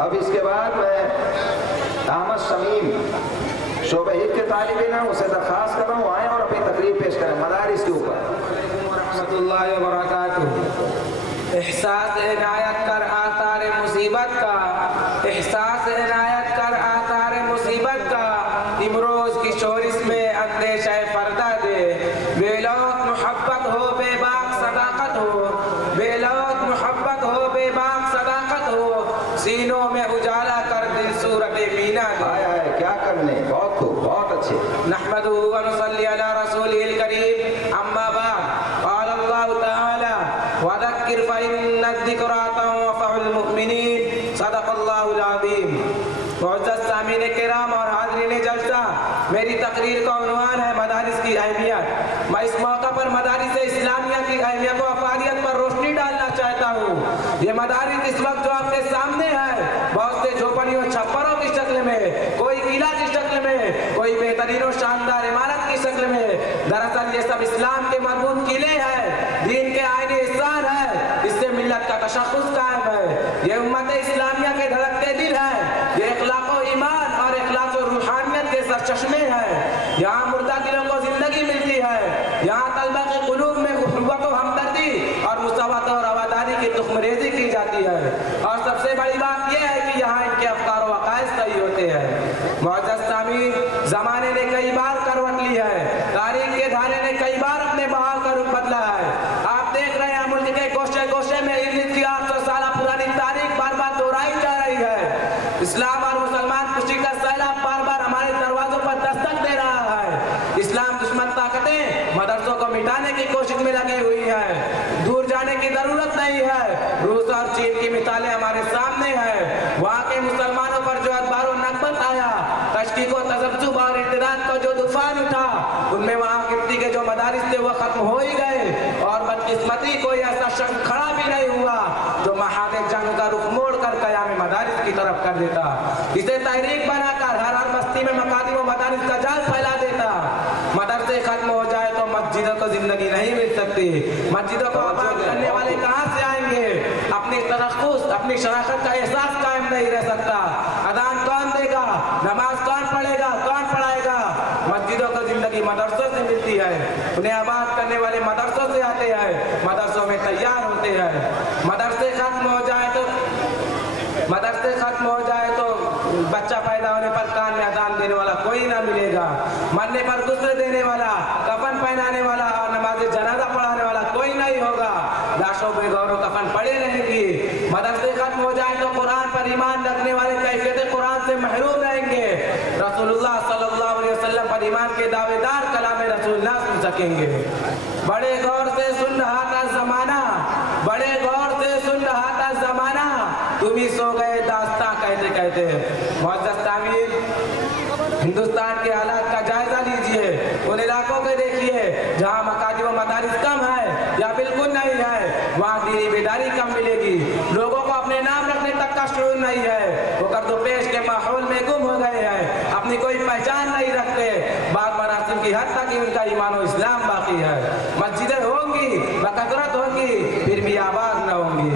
اب اس کے بعد میں احمد شمیم شعبہ ہند کے طالب علم اسے درخواست کر رہا ہوں آئیں اور اپنی تقریر پیش کریں مدارس کے اوپر. ورحمۃ اللہ وبرکاتہ. احساس عنایت کر آثار مصیبت کا، احساس عنایت کر آثار مصیبت کا، امروز کی شورش میں اندیشہ پردہ دے. بے لوت محبت ہو بے باک صداقت ہو، بے لوت محبت ہو بے باک صداقت ہو، سینوں میں اجالا کر دل صورت مینا دے. آیا ہے کیا کرنے، بہت خوب، بہت اچھے. نحمدہ ونصلی علی رسولہ الکریم. اما بعد قال اللہ تعالی وذکر فإن الذکریٰ تنفع المؤمنین. صدق اللہ العظیم. معزز سامعین کرام اور حاضرین جلسہ، میری تقریر کا عنوان ہے مدارس کی اہمیت. میں اس موقع پر مدارس اسلامیہ کی اہمیت و افادیت پر روشنی ڈالنا چاہتا ہوں. یہ مدارس اس وقت جو آپ کے سامنے ہے بہت سے جھوپڑیوں چھپروں کی شکل میں، کوئی قلعہ کی شکل میں، کوئی بہترین و شاندار عمارت کی شکل میں، دراصل یہ سب اسلام کے مربوط قلعے ہیں، دین کے آئین احسان ہے. اس سے ملت کا تشخص قائم ہے. یہ امت اسلامیہ کے دھڑکتے دل ہیں. یہ اخلاق و ایمان اور اخلاص و روحانیت کے سرچشمے ہیں. یہاں مردہ دلوں کو زندگی ملتی ہے. یہاں طلبہ کے قلوب میں اخوت و ہمدردی اور مساوات اور رواداری کی تخم ریزی کی جاتی ہے. اور سب سے بڑی بات یہ ہے کہ یہاں ان کے افکار و عقائد صحیح ہوتے ہیں. معزز سامعین، زمانے نے کئی بار کروٹ لی ہے، تاریخ کے دھارے نے کئی بار اپنے بہاؤ کا رخ بدلا ہے. آپ دیکھ رہے ہیں ملک کے گوشے گوشے میں علم کی 800 سالہ پرانی تاریخ بار بار دہرائی جا رہی ہے. اسلام اور مسلمان خوشی کا سیلاب بار بار ہمارے دروازوں پر دستک دے رہا ہے. اسلام دشمن طاقتیں مدرسوں کو مٹانے کی کوشش میں لگی ہوئی ہیں. دور جانے کی ضرورت نہیں ہے. روس اور چین کی مثالیں ہمارے سامنے ہیں. وہاں کے مسلمانوں پر جو ادبار و نکبت آیا، تشکیک و تذبذب اور ارتداد کا جو طوفان اٹھا، ان میں وہاں گرتی کے جو مدارس تھے وہ ختم ہو ہی گئے. اور بدقسمتی کوئی ایسا شخص کھڑا بھی نہیں ہوا جو محاذ جنگ کا رخ موڑ کر قیام مدارس کی طرف کر دیتا، اسے تحریک بنا کر ہر بستی میں مکاتب و مدارس کا جال پھیلا دیتا. مدرسے ختم ہو جائے تو مسجدوں کو زندگی نہیں مل سکتی. مسجدوں کو آباد کرنے والے کہاں سے آئیں گے؟ اپنی تنخص، اپنی شراکت کا احساس قائم نہیں رہ سکتا. اذان کون دے گا؟ نماز کون پڑھے گا؟ کون پڑھائے گا؟ مسجدوں کو زندگی مدرسوں سے ملتی ہے. انہیں آباد کرنے والے مدرسوں سے آتے ہیں، مدرسوں میں تیار ہوتے ہیں. مدرسے ختم ہو جائے تو بچہ پیدا ہونے پر کان میں اذان دینے والا کوئی نہ ملے گا. مرنے پر غسل دینے والا، کفن پہنانے والا اور نماز جنازہ پڑھانے والا کوئی نہیں ہوگا. لاشوں بے گور و کفن پڑے رہیں گی. مدرسے ختم ہو جائے تو قرآن پر ایمان رکھنے والے کیفیت قرآن سے محروم رہیں گے. رسول اللہ صلی اللہ علیہ وسلم پر ایمان کے دعوے دار کلام رسول نہ سن سکیں گے. بڑے غور سے سن رہا تھا زمانہ، بڑے غور سے سن رہا تھا زمانہ، تم ہی سو گئے داستاں کہتے کہتے. معزز سامعین، ہندوستان کے حالات کا جائزہ لیجئے. ان علاقوں کو دیکھیے جہاں مکاتب و مدارس کم ہے یا بالکل نہیں ہے، وہاں دینی بیداری کم ملے گی. لوگوں کو اپنے نام رکھنے تک کا شعور نہیں ہے. وہ کرد و پیش کے ماحول میں گم ہو گئے ہیں، اپنی کوئی پہچان نہیں رکھتے. بعض مراسم کی حد تک ان کا ایمان و اسلام باقی ہے. مسجدیں ہوں گی، بکثرت ہوں گی، پھر بھی آباد نہ ہوں گی.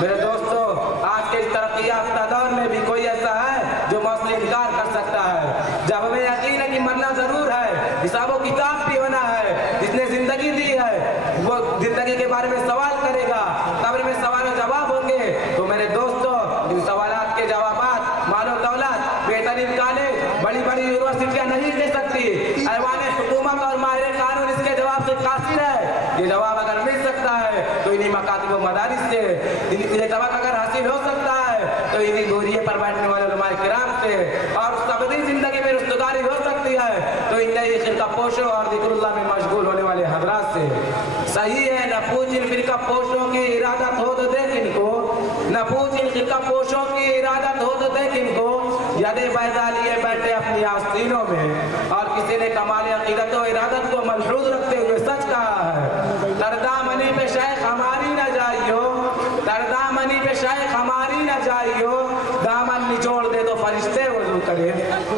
میرے دوستو، آج کے اس ترقی یافتہ دور میں بھی کوئی ایسا ہے جو موصلی انکار کر سکتا ہے؟ جب ہمیں یقین ہے کہ مرنا ضرور ہے، حساب و کتاب بھی ہونا ہے. جس نے زندگی دی ہے وہ زندگی کے بارے میں سوال کرے گا، قبر میں سوال و جواب ہوں گے. تو میرے دوستو، ان سوالات کے جوابات مال و دولت، بہترین کالج، بڑی بڑی یونیورسٹیاں نہیں دے سکتی. ایوان حکومت اور ماہر قانون اس کے جواب سے قاصر ہے. یہ جواب اگر مل سکتا ہے تو انہی مکاتب و مدارس سے، یہ جواب اگر حاصل ہو سکتا ہے تو انہی گوریے پر بیٹھنے والے علماء کرام سے، اور سبدی زندگی میں رستگاری ہو سکتی ہے تو انہی خرقہ پوشوں اور ذکر اللہ میں مشغول ہونے والے حضرات سے. صحیح ہے، نہ پوچھ ان فرقہ پوشوں کی ارادت ہو تو دیکھ ان کو، نہ پوچھ ان فرقہ پوشوں کی ارادت ہو تو دیکھ ان کو. یدے بیضا لیے بیٹھے اپنی آستینوں میں، اور کسی نے کمال عقیدت و ارادت کو ملحوظ رکھتے ہوئے سچ کہا ہے. تردامنی پہ شیخ ہماری نہ جائیو، تردامنی پہ شیخ ہماری نہ جائیو، دامن نچوڑ دے تو فرشتے وضو کرے.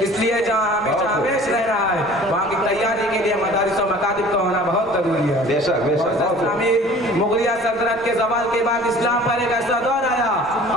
اس لیے جہاں ہمیشہ ہمیش رہنا ہے وہاں کی تیاری کے لیے مدارس و مکاتب کا ہونا بہت ضروری ہے. بے شک بے شک. مغلیہ سلطنت کے زوال کے بعد اسلام پر ایک ایسا دور آیا